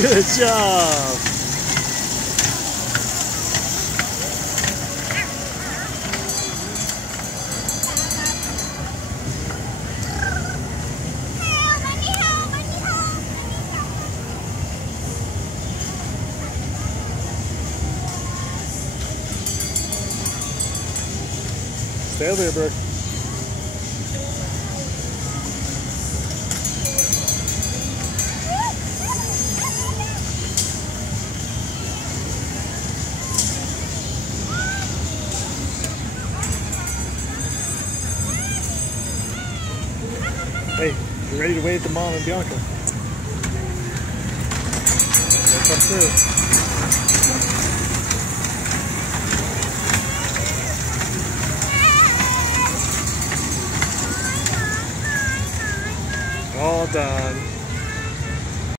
Good job. Stay over here, Brooke. Hey, you ready to wave to Mom and Bianca? They'll come through. All done.